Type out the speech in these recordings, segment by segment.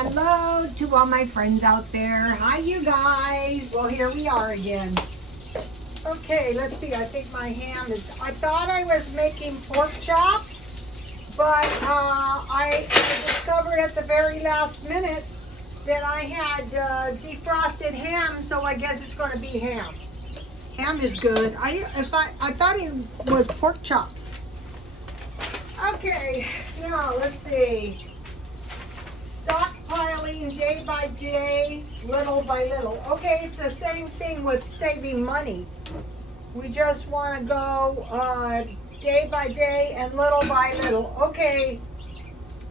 Hello to all my friends out there. Hi, you guys. Well, here we are again. Okay, let's see. I think my ham is... I thought I was making pork chops, but I discovered at the very last minute that I had defrosted ham, so I guess it's going to be ham. Ham is good. I thought it was pork chops. Okay, now let's see. Stockpiling day by day, little by little. Okay, it's the same thing with saving money. We just want to go day by day and little by little. Okay,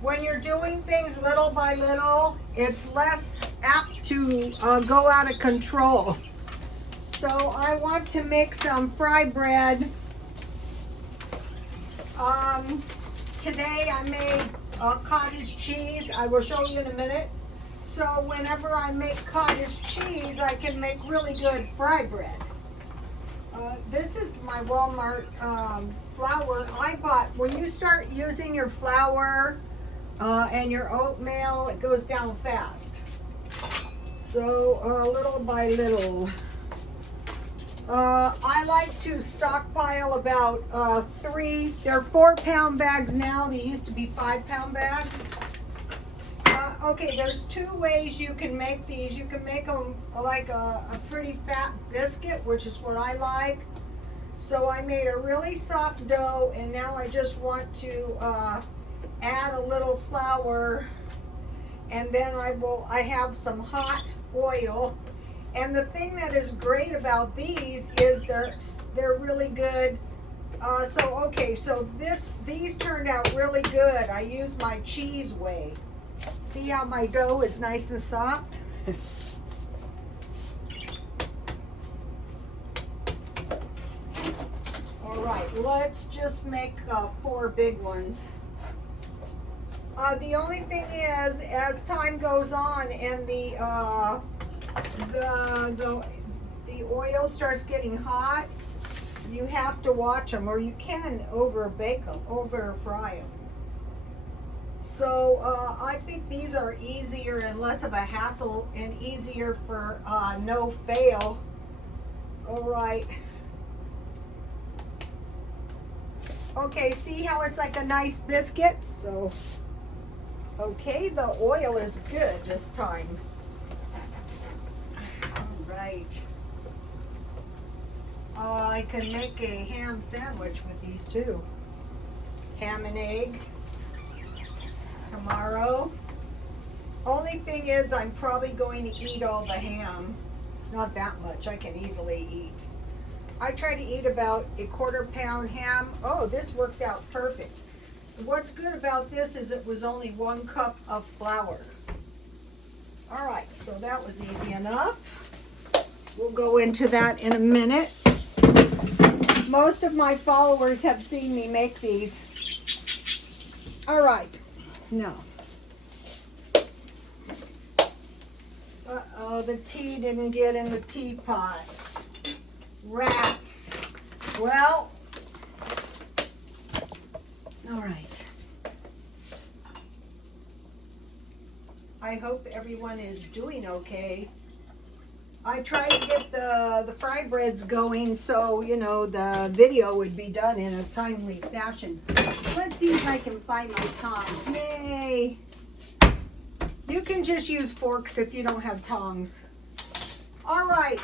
when you're doing things little by little, it's less apt to go out of control. So I want to make some fry bread. Today I made cottage cheese. I will show you in a minute. So whenever I make cottage cheese, I can make really good fry bread. This is my Walmart flour I bought. When you start using your flour and your oatmeal, it goes down fast. So little by little. I like to stockpile about they're 4-pound bags now. They used to be 5-pound bags. Okay, there's two ways you can make these. You can make them like a pretty fat biscuit, which is what I like. So I made a really soft dough, and now I just want to add a little flour, and then I have some hot oil. And the thing that is great about these is they're really good. So these turned out really good. I used my cheese whey. See how my dough is nice and soft? All right, let's just make 4 big ones. The only thing is, as time goes on and the oil starts getting hot, you have to watch them, or you can over fry them. So I think these are easier and less of a hassle, and easier for no fail. All right. Okay, see how it's like a nice biscuit? So, okay, the oil is good this time. Right. I can make a ham sandwich with these too. Ham and egg tomorrow. Only thing is, I'm probably going to eat all the ham. It's not that much. I can easily eat. I try to eat about a 1/4 pound ham. Oh, this worked out perfect. What's good about this is it was only 1 cup of flour. All right, so that was easy enough. We'll go into that in a minute. Most of my followers have seen me make these. All right, now. Uh-oh, the tea didn't get in the teapot. Rats. Well, all right. I hope everyone is doing okay. I tried to get the fry breads going so, you know, the video would be done in a timely fashion. Let's see if I can find my tongs. Yay! You can just use forks if you don't have tongs. All right.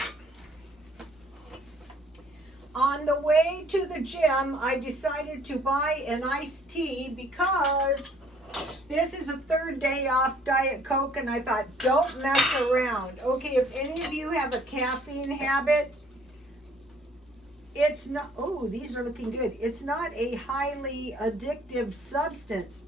On the way to the gym, I decided to buy an iced tea because this is a 3rd day off Diet Coke, and I thought, don't mess around. Okay, if any of you have a caffeine habit, it's not, oh, these are looking good. It's not a highly addictive substance.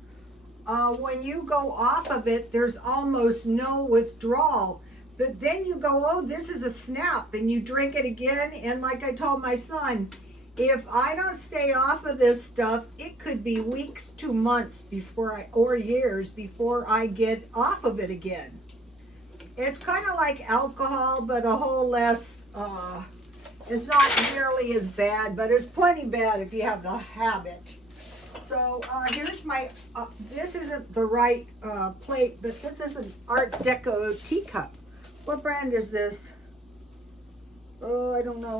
When you go off of it, there's almost no withdrawal. But then you go, oh, this is a snap, and you drink it again. And like I told my son, if I don't stay off of this stuff, it could be weeks to months or years before I get off of it again. It's kind of like alcohol, but a whole less, it's not nearly as bad, but it's plenty bad if you have the habit. So here's my, this isn't the right plate, but this is an Art Deco teacup. What brand is this? Oh, I don't know.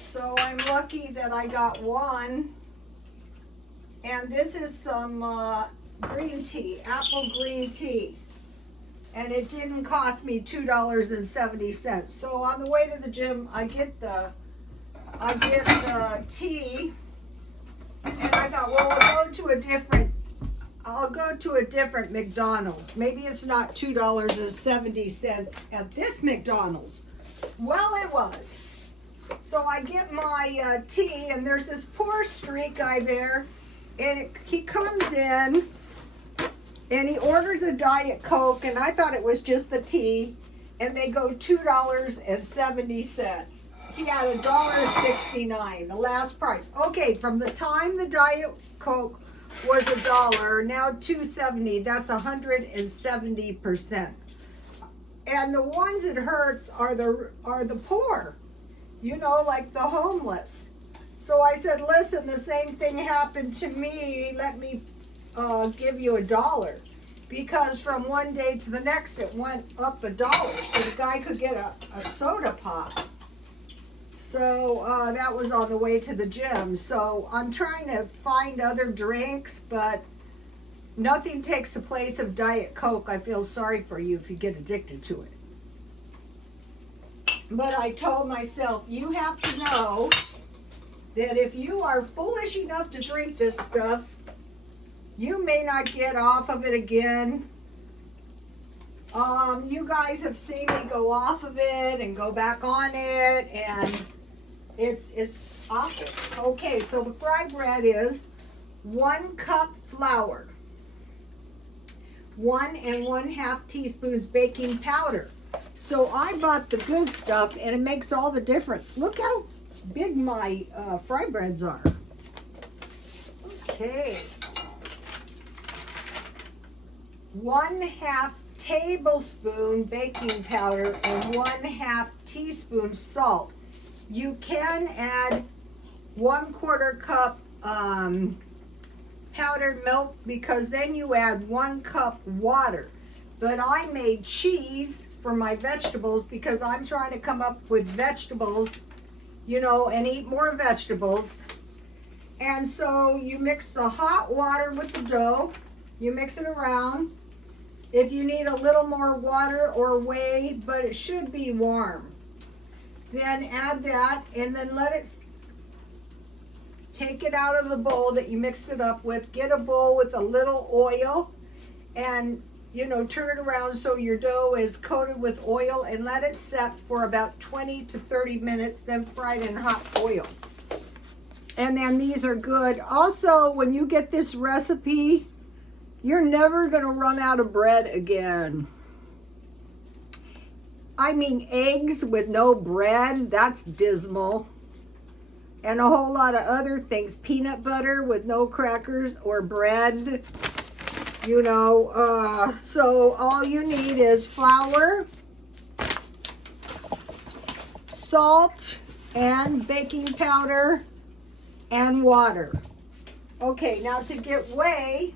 So I'm lucky that I got one. And this is some green tea, apple green tea. And it didn't cost me $2.70. So on the way to the gym, I get the tea. And I thought, well, I'll go to a different McDonald's. Maybe it's not $2.70 at this McDonald's. Well, it was. So I get my tea, and there's this poor street guy there, and he comes in, and he orders a Diet Coke, and I thought it was just the tea, and they go $2.70. He had $1.69, the last price. Okay, from the time the Diet Coke was $1, now $2.70. That's 170%. And the ones it hurts are the poor, you know, like the homeless. So I said, listen, the same thing happened to me. Let me give you $1. Because from one day to the next, it went up $1, so the guy could get a soda pop. So that was on the way to the gym. So I'm trying to find other drinks, but nothing takes the place of Diet Coke. I feel sorry for you if you get addicted to it. But I told myself, you have to know that if you are foolish enough to drink this stuff, you may not get off of it again. You guys have seen me go off of it and go back on it, and it's awful. Okay, so the fry bread is 1 cup flour, 1 1/2 teaspoons baking powder. So I bought the good stuff, and it makes all the difference. Look how big my fry breads are. Okay. 1/2 tablespoon baking powder and 1/2 teaspoon salt. You can add 1/4 cup powdered milk, because then you add 1 cup water. But I made cheese for my vegetables because I'm trying to come up with vegetables, you know, and eat more vegetables. And so you mix the hot water with the dough. You mix it around. If you need a little more water or whey, but it should be warm. Then add that, and then let it, take it out of the bowl that you mixed it up with. Get a bowl with a little oil, and you know, turn it around so your dough is coated with oil, and let it set for about 20 to 30 minutes, then fry it in hot oil. And then these are good. Also, when you get this recipe, you're never gonna run out of bread again. I mean, eggs with no bread, that's dismal. And a whole lot of other things. Peanut butter with no crackers or bread, you know. So all you need is flour, salt, and baking powder, and water. Okay, now to get whey,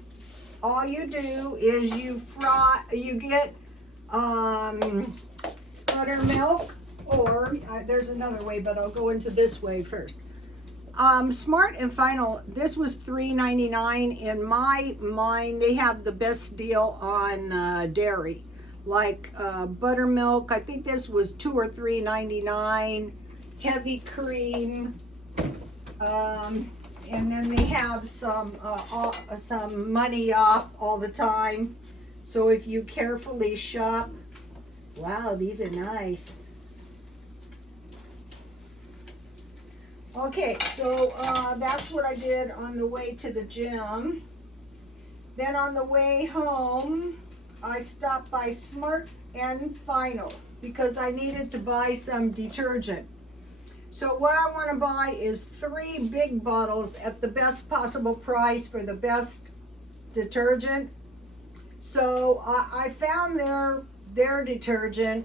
all you do is you get buttermilk, or there's another way, but I'll go into this way first. Smart and Final, this was $3.99. In my mind, they have the best deal on dairy, like buttermilk. I think this was $2 or $3.99. Heavy cream, and then they have some money off all the time. So if you carefully shop, wow, these are nice. Okay, so that's what I did on the way to the gym. Then on the way home, I stopped by Smart and Final because I needed to buy some detergent. So what I want to buy is 3 big bottles at the best possible price for the best detergent. So I found their detergent,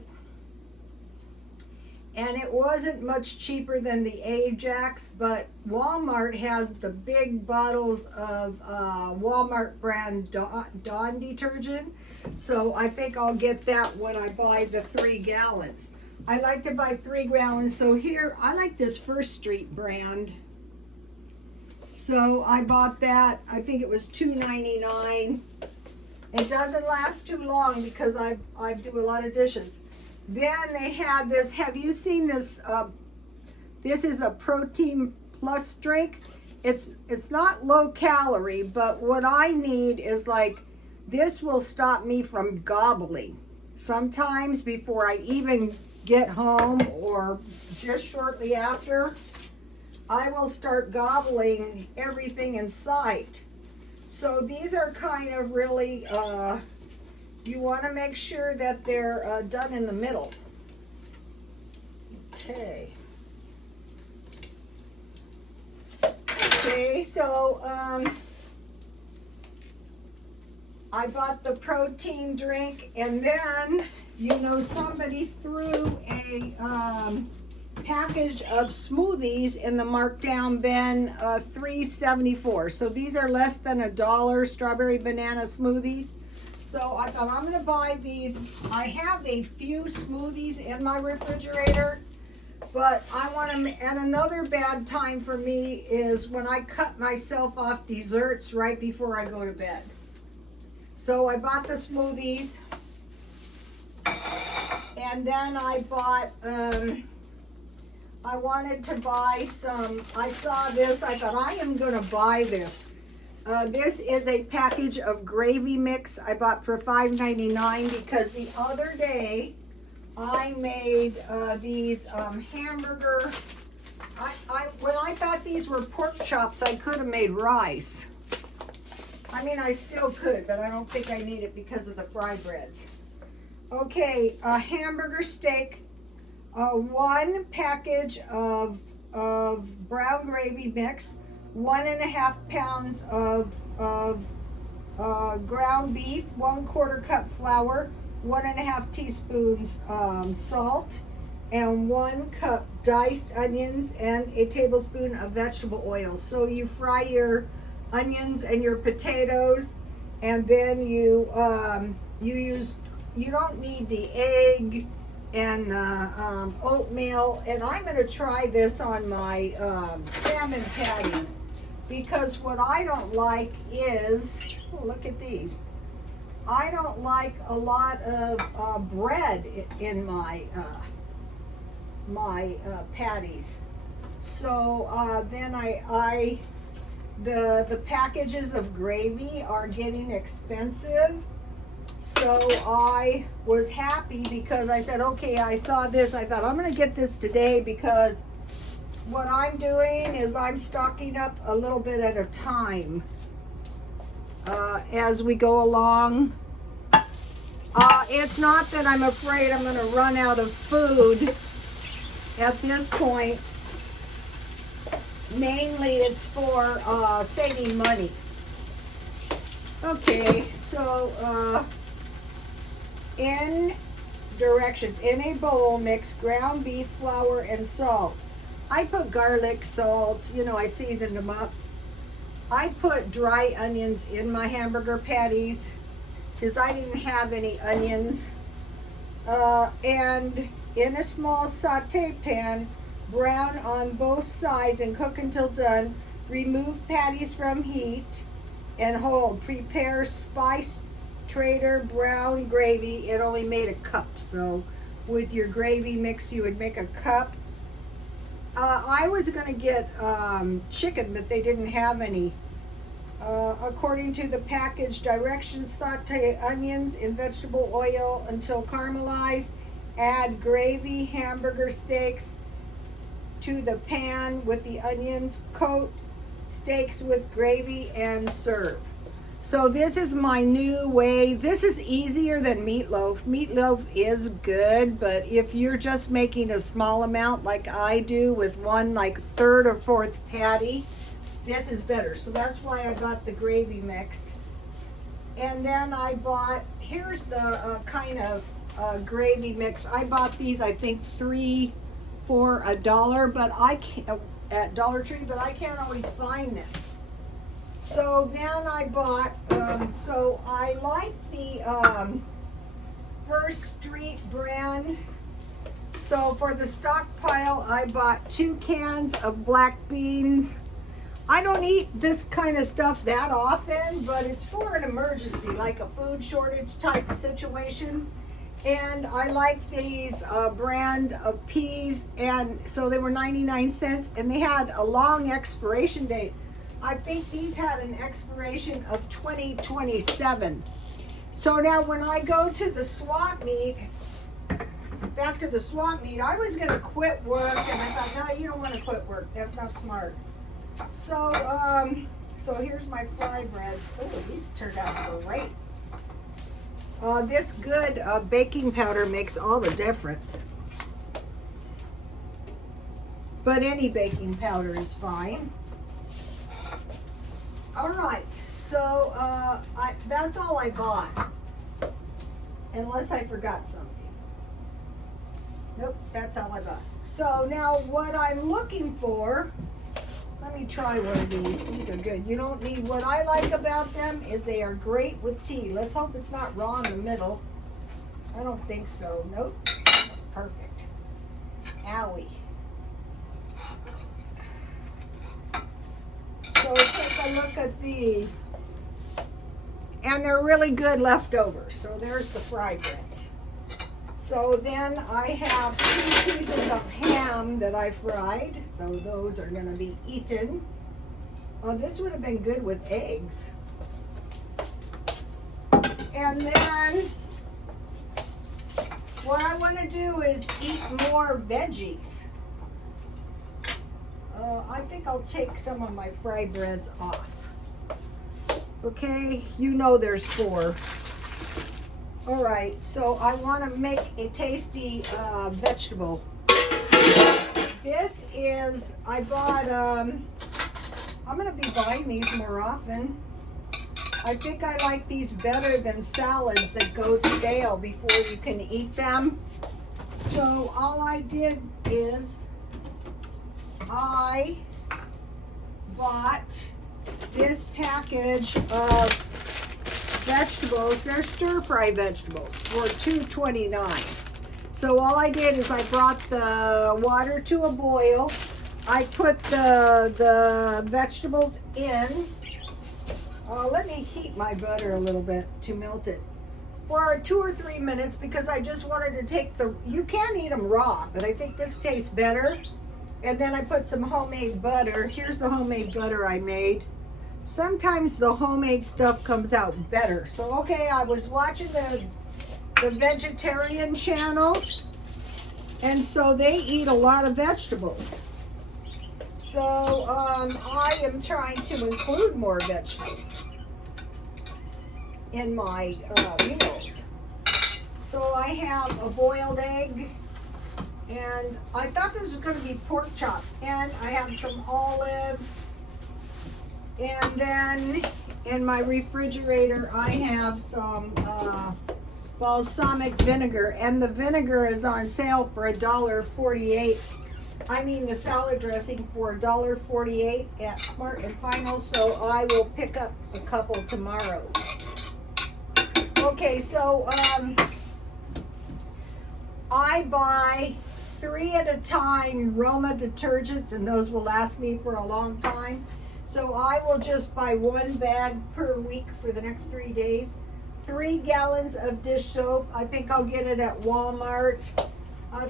and it wasn't much cheaper than the Ajax, but Walmart has the big bottles of Walmart brand Dawn detergent. So I think I'll get that when I buy the 3 gallons. I like to buy 3 gallons. So here, I like this First Street brand. So I bought that. I think it was $2.99. It doesn't last too long because I do a lot of dishes. Then they had this, have you seen this? This is a Protein Plus drink. It's not low calorie, but what I need is like, this will stop me from gobbling. Sometimes before I even get home or just shortly after, I will start gobbling everything in sight. So these are kind of really, you want to make sure that they're done in the middle. Okay. Okay, so I bought the protein drink, and then, you know, somebody threw a package of smoothies in the markdown bin, $3.74. So these are less than $1 strawberry banana smoothies. So I thought I'm going to buy these. I have a few smoothies in my refrigerator, but I want to, and another bad time for me is when I cut myself off desserts right before I go to bed. So I bought the smoothies, and then I bought, I wanted to buy some, I saw this, I thought I am going to buy this. This is a package of gravy mix I bought for $5.99 because the other day I made these hamburger, when I thought these were pork chops, I could have made rice. I mean, I still could, but I don't think I need it because of the fry breads. Okay, a hamburger steak, 1 package of brown gravy mix, 1.5 pounds of ground beef, 1/4 cup flour, 1.5 teaspoons salt, and 1 cup diced onions, and a tablespoon of vegetable oil. So you fry your onions and your potatoes, and then you don't need the egg and the oatmeal. And I'm going to try this on my salmon patties, because what I don't like is, oh, look at these, I don't like a lot of bread in my patties. So then the packages of gravy are getting expensive. So I was happy because I said, okay, I saw this. I thought I'm going to get this today, because what I'm doing is I'm stocking up a little bit at a time as we go along. It's not that I'm afraid I'm going to run out of food at this point. Mainly it's for saving money. Okay, so in directions, in a bowl, mix ground beef, flour, and salt. I put garlic, salt, you know, I seasoned them up. I put dry onions in my hamburger patties because I didn't have any onions. And in a small saute pan, brown on both sides and cook until done. Remove patties from heat and hold. Prepare spiced Trader brown gravy. It only made a cup, so with your gravy mix you would make a cup. I was going to get chicken, but they didn't have any. According to the package directions, saute onions in vegetable oil until caramelized. Add gravy, hamburger steaks to the pan with the onions. Coat steaks with gravy and serve. So this is my new way. This is easier than meatloaf. Meatloaf is good, but if you're just making a small amount like I do with one like 3rd or 4th patty, this is better. So that's why I got the gravy mix. And then I bought, here's the kind of gravy mix. I bought these, I think 3 for $1, but I can't at Dollar Tree, but I can't always find them. So then I bought, so I like the First Street brand. So for the Stockpile, I bought 2 cans of black beans. I don't eat this kind of stuff that often, but it's for an emergency, like a food shortage type situation. And I like these brand of peas, and so they were 99 cents, and they had a long expiration date. I think these had an expiration of 2027. So now when I go to the swap meet, back to the swap meet, I was gonna quit work, and I thought, no, you don't wanna quit work, that's not smart. So, so here's my fry breads. Oh, these turned out great. This good baking powder makes all the difference. But any baking powder is fine. All right, so that's all I bought. Unless I forgot something. Nope, that's all I bought. So now what I'm looking for, let me try one of these. These are good. You don't need, what I like about them is they are great with tea. Let's hope it's not raw in the middle. I don't think so. Nope. Perfect. Owie. So take a look at these. And they're really good leftovers. So there's the fry breads. So then I have 2 pieces of ham that I fried. So those are going to be eaten. Oh, this would have been good with eggs. And then what I want to do is eat more veggies. I think I'll take some of my fry breads off. Okay, you know there's 4. All right, so I want to make a tasty vegetable. This is, I bought, I'm going to be buying these more often. I think I like these better than salads that go stale before you can eat them. So all I did is I bought this package of vegetables. They're stir-fry vegetables for $2.29. So all I did is I brought the water to a boil. I put the vegetables in. Let me heat my butter a little bit to melt it for 2 or 3 minutes, because I just wanted to take the, you can eat them raw, but I think this tastes better. And then I put some homemade butter. Here's the homemade butter I made. Sometimes the homemade stuff comes out better. So, okay, I was watching the vegetarian channel, and so they eat a lot of vegetables. So, I am trying to include more vegetables in my meals. So I have a boiled egg, and I thought this was going to be pork chops, and I have some olives. And then in my refrigerator, I have some balsamic vinegar, and the vinegar is on sale for $1.48. I mean the salad dressing for $1.48 at Smart and Final, so I will pick up a couple tomorrow. Okay, so I buy 3 at a time Roma detergents, and those will last me for a long time. So I will just buy 1 bag per week for the next 3 days. 3 gallons of dish soap. I think I'll get it at Walmart.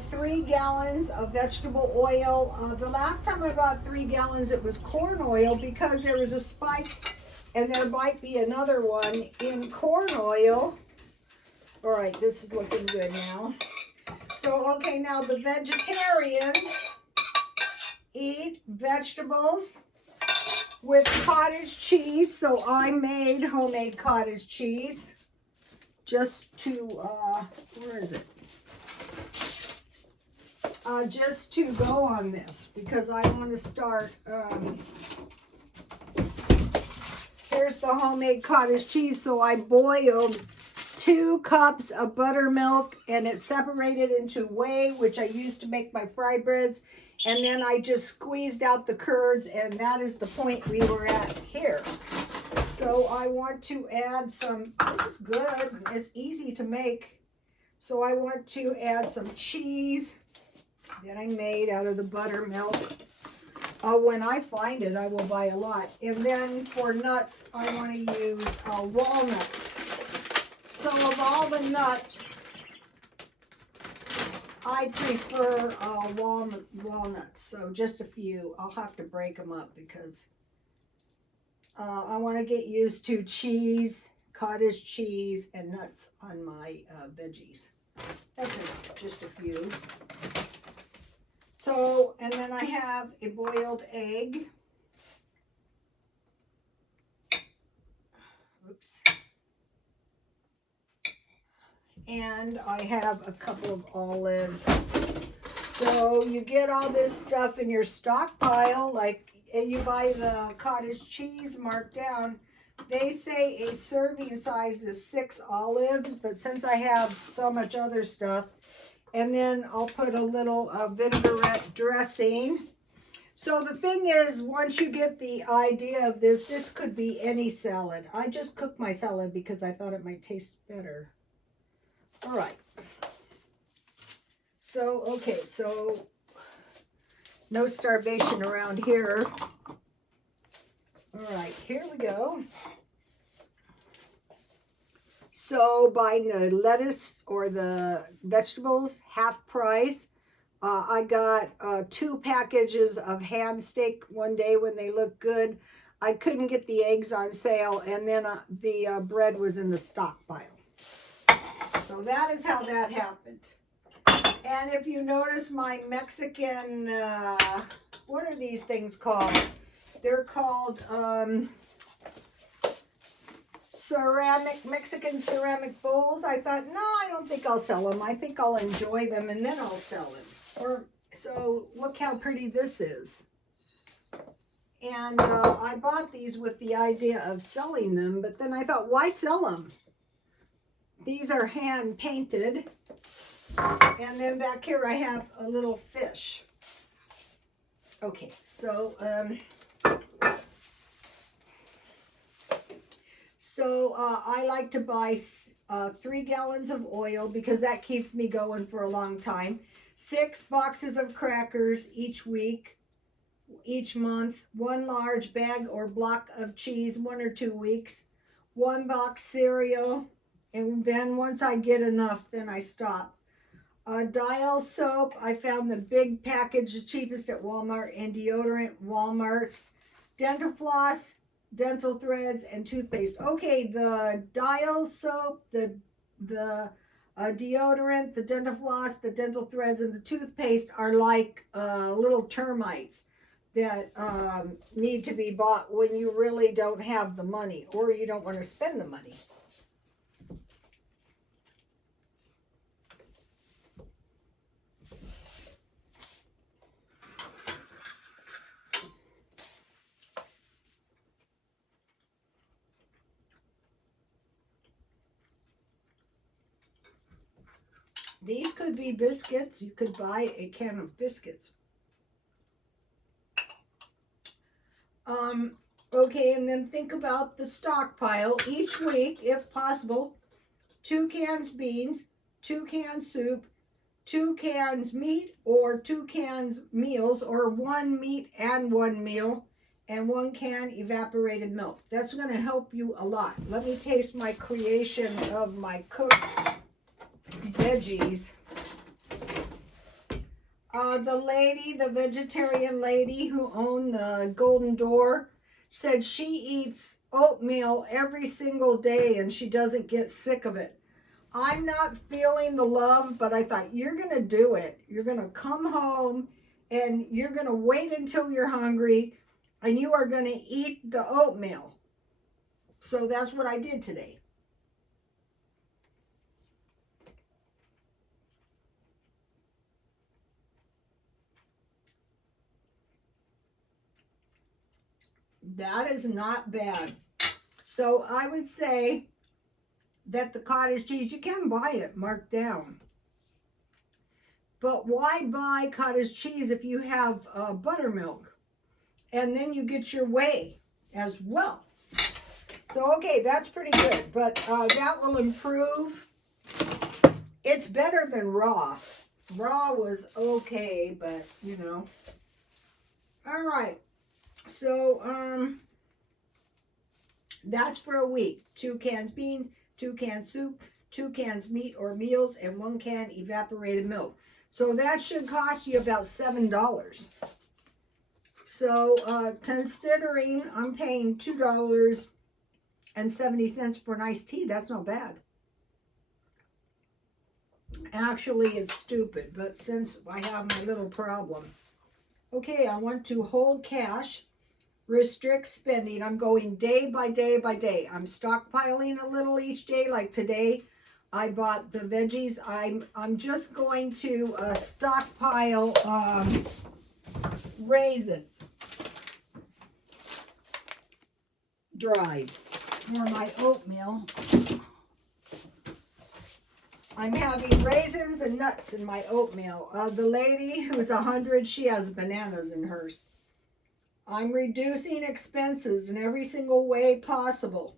3 gallons of vegetable oil. The last time I bought 3 gallons, it was corn oil, because there was a spike, and there might be another one in corn oil. All right, this is looking good now. So, okay, now the vegetarians eat vegetables with cottage cheese. So I made homemade cottage cheese just to, where is it? Just to go on this, because I want to start, here's the homemade cottage cheese. So I boiled 2 cups of buttermilk, and it's separated into whey, which I use to make my fry breads. And then I just squeezed out the curds, and that is the point we were at here. So I want to add some, this is good, it's easy to make. So I want to add some cheese that I made out of the buttermilk. When I find it, I will buy a lot. And then for nuts, I want to use walnuts. So of all the nuts, I prefer walnuts. So just a few. I'll have to break them up because I want to get used to cheese, cottage cheese, and nuts on my veggies. That's enough, just a few. So, and then I have a boiled egg. Oops. And I have a couple of olives. So you get all this stuff in your stockpile, like you buy the cottage cheese marked down. They say a serving size is 6 olives, but since I have so much other stuff, and then I'll put a little vinaigrette dressing. So the thing is, once you get the idea of this, this could be any salad. I just cooked my salad because I thought it might taste better. All right. So, okay, so no starvation around here. All right, here we go. So buying the lettuce or the vegetables, half price. I got 2 packages of ham steak one day when they looked good. I couldn't get the eggs on sale, and then the bread was in the stockpile. So that is how that happened. And if you notice my Mexican, what are these things called? They're called Mexican ceramic bowls. I thought, no, I don't think I'll sell them. I think I'll enjoy them and then I'll sell them. So look how pretty this is. And I bought these with the idea of selling them, but then I thought, why sell them? These are hand painted. And then back here I have a little fish. Okay, so I like to buy 3 gallons of oil because that keeps me going for a long time. 6 boxes of crackers each week, each month. 1 large bag or block of cheese 1 or 2 weeks. 1 box cereal. And then once I get enough, then I stop. Dial soap, I found the big package, the cheapest at Walmart, and deodorant, Walmart. Dental floss, dental threads, and toothpaste. Okay, the Dial soap, the deodorant, the dental floss, the dental threads, and the toothpaste are like little termites that need to be bought when you really don't have the money or you don't want to spend the money. These could be biscuits. You could buy a can of biscuits. Okay, and then think about the stockpile. Each week, if possible, 2 cans beans, 2 cans soup, 2 cans meat, or 2 cans meals, or 1 meat and 1 meal, and 1 can evaporated milk. That's going to help you a lot. Let me taste my creation of my cooked veggies. The vegetarian lady who owned the Golden Door said she eats oatmeal every single day and she doesn't get sick of it. I'm not feeling the love, but I thought, you're going to do it. You're going to come home and you're going to wait until you're hungry and you are going to eat the oatmeal. So that's what I did today. That is not bad. So I would say that the cottage cheese, you can buy it marked down. But why buy cottage cheese if you have buttermilk? And then you get your whey as well. So, okay, that's pretty good. But that will improve. It's better than raw. Raw was okay, but, you know. All right. So, that's for a week. 2 cans beans, 2 cans soup, 2 cans meat or meals, and 1 can evaporated milk. So that should cost you about $7. So considering I'm paying $2.70 for an iced tea, that's not bad. Actually, it's stupid, but since I have my little problem. Okay, I want to hold cash, restrict spending. I'm going day by day by day. I'm stockpiling a little each day. Like today, I bought the veggies. I'm just going to stockpile raisins, dried, for my oatmeal. I'm having raisins and nuts in my oatmeal. The lady who's 100, she has bananas in hers. I'm reducing expenses in every single way possible.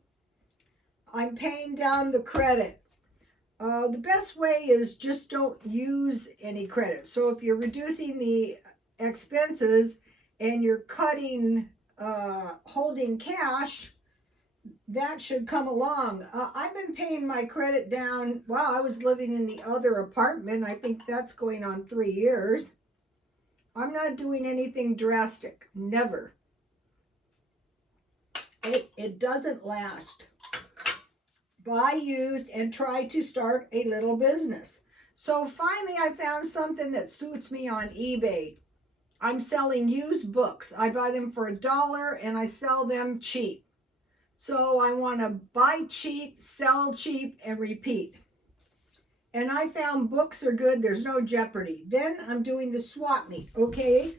I'm paying down the credit. The best way is just don't use any credit. So if you're reducing the expenses and you're cutting holding cash, that should come along. I've been paying my credit down while I was living in the other apartment. I think that's going on 3 years. I'm not doing anything drastic. Never. It doesn't last. Buy used and try to start a little business. So finally I found something that suits me on eBay. I'm selling used books. I buy them for $1 and I sell them cheap. So I want to buy cheap, sell cheap, and repeat. And I found books are good. There's no jeopardy. Then I'm doing the swap meet. Okay.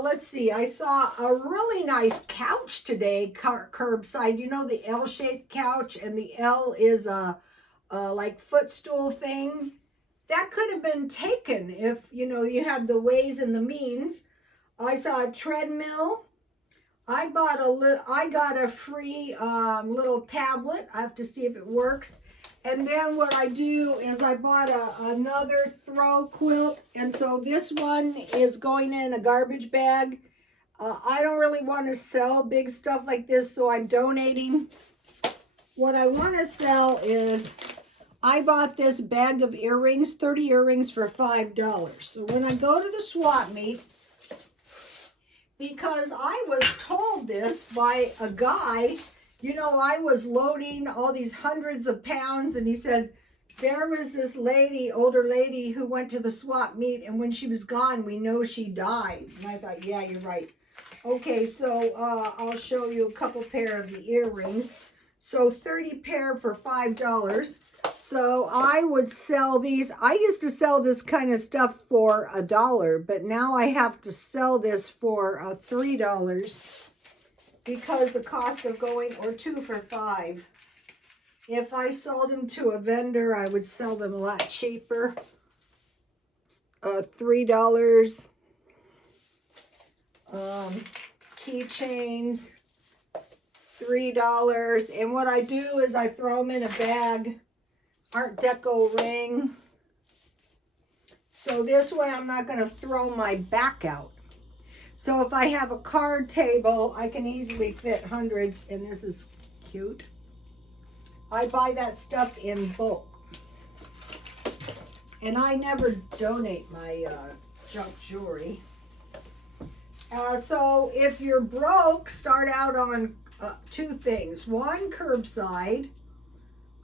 Let's see. I saw a really nice couch today, curbside. You know, the L-shaped couch, and the L is a like footstool thing. That could have been taken if, you know, you had the ways and the means. I saw a treadmill. I got a free little tablet. I have to see if it works. And then what I do is I bought another throw quilt. And so this one is going in a garbage bag. I don't really want to sell big stuff like this, so I'm donating. What I want to sell is, I bought this bag of earrings, 30 earrings for $5. So when I go to the swap meet, because I was told this by a guy, you know, I was loading all these hundreds of pounds, and he said, there was this lady, older lady, who went to the swap meet, and when she was gone, we know she died. And I thought, yeah, you're right. Okay, so I'll show you a couple pair of the earrings. So 30 pair for $5. So I would sell these. I used to sell this kind of stuff for $1, but now I have to sell this for $3 because the cost of going, or 2 for $5. If I sold them to a vendor, I would sell them a lot cheaper. $3. Keychains, $3. And what I do is I throw them in a bag. Art Deco ring. So this way I'm not going to throw my back out. So if I have a card table, I can easily fit hundreds, and this is cute. I buy that stuff in bulk. And I never donate my junk jewelry. So if you're broke, start out on 2 things. One, curbside.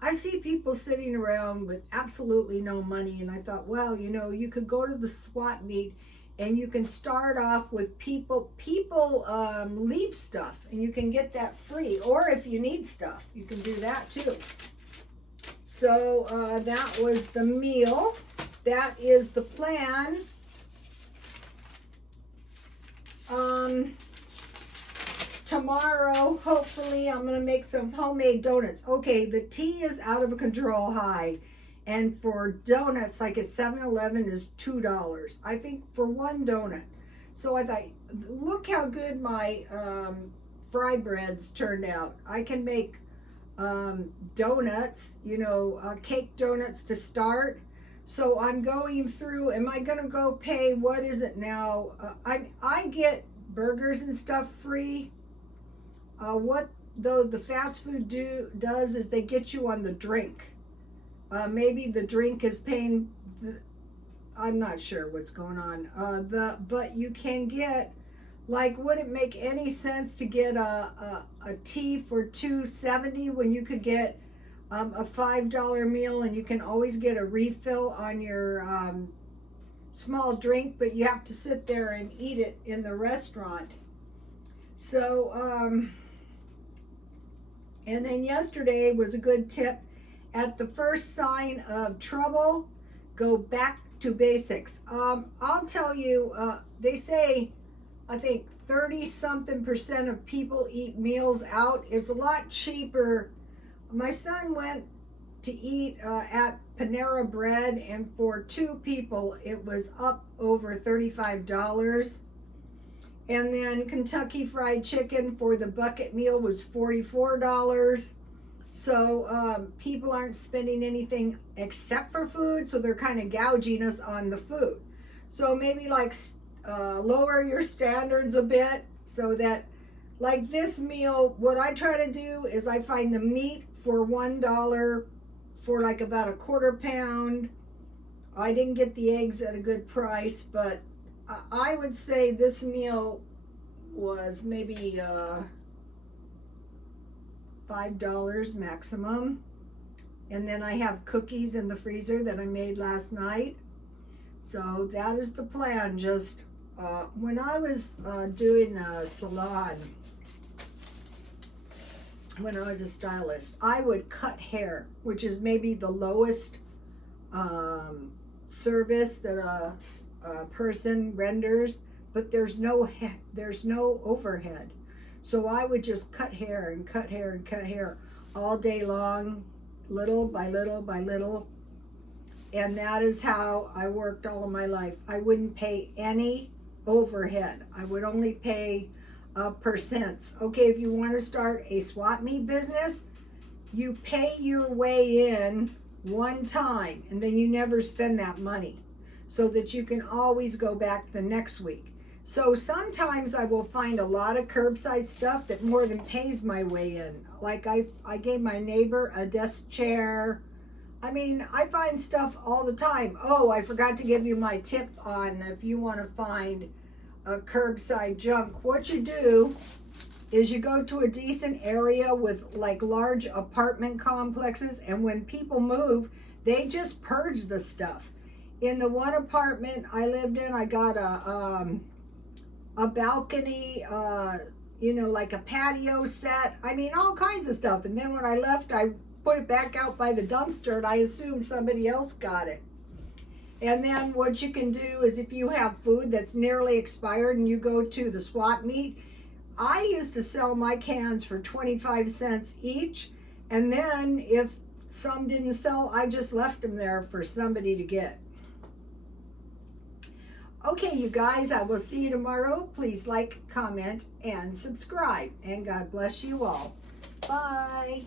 I see people sitting around with absolutely no money, and I thought, well, you know, you could go to the swap meet and you can start off with people leave stuff, and you can get that free. Or if you need stuff, you can do that too. So that was the meal. That is the plan. tomorrow, hopefully, I'm going to make some homemade donuts. Okay, the tea is out of control high. And for donuts, like at 7-Eleven is $2, I think, for one donut. So I thought, look how good my fry breads turned out. I can make donuts, you know, cake donuts to start. So I'm going through, am I going to go pay, what is it now? I get burgers and stuff free. What though the fast food does is they get you on the drink. Maybe the drink is paying, I'm not sure what's going on. But you can get, like, would it make any sense to get a tea for $2.70 when you could get a $5 meal, and you can always get a refill on your small drink, but you have to sit there and eat it in the restaurant. So, and then yesterday was a good tip. At the first sign of trouble, go back to basics. I'll tell you, they say, I think 30-something% of people eat meals out. It's a lot cheaper. My son went to eat at Panera Bread, and for 2 people, it was up over $35. And then Kentucky Fried Chicken for the bucket meal was $44. So people aren't spending anything except for food, so they're kind of gouging us on the food. So maybe like lower your standards a bit, so that, like this meal, what I try to do is I find the meat for $1 for like about a quarter pound. I didn't get the eggs at a good price, but I would say this meal was maybe $5 maximum. And then I have cookies in the freezer that I made last night. So that is the plan. Just when I was doing a salon, when I was a stylist, I would cut hair, which is maybe the lowest service that a person renders, but there's no overhead. So I would just cut hair and cut hair and cut hair all day long, little by little by little. And that is how I worked all of my life. I wouldn't pay any overhead. I would only pay percents. Okay, if you want to start a swap meet business, you pay your way in one time, and then you never spend that money, so that you can always go back the next week. So sometimes I will find a lot of curbside stuff that more than pays my way in. Like I gave my neighbor a desk chair. I mean, I find stuff all the time. Oh, I forgot to give you my tip on if you want to find a curbside junk. What you do is you go to a decent area with like large apartment complexes, and when people move, they just purge the stuff. In the one apartment I lived in, I got a balcony, you know, like a patio set. I mean, all kinds of stuff. And then when I left, I put it back out by the dumpster, and I assumed somebody else got it. And then what you can do is, if you have food that's nearly expired and you go to the swap meet, I used to sell my cans for 25 cents each. And then if some didn't sell, I just left them there for somebody to get. Okay, you guys, I will see you tomorrow. Please like, comment, and subscribe. And God bless you all. Bye.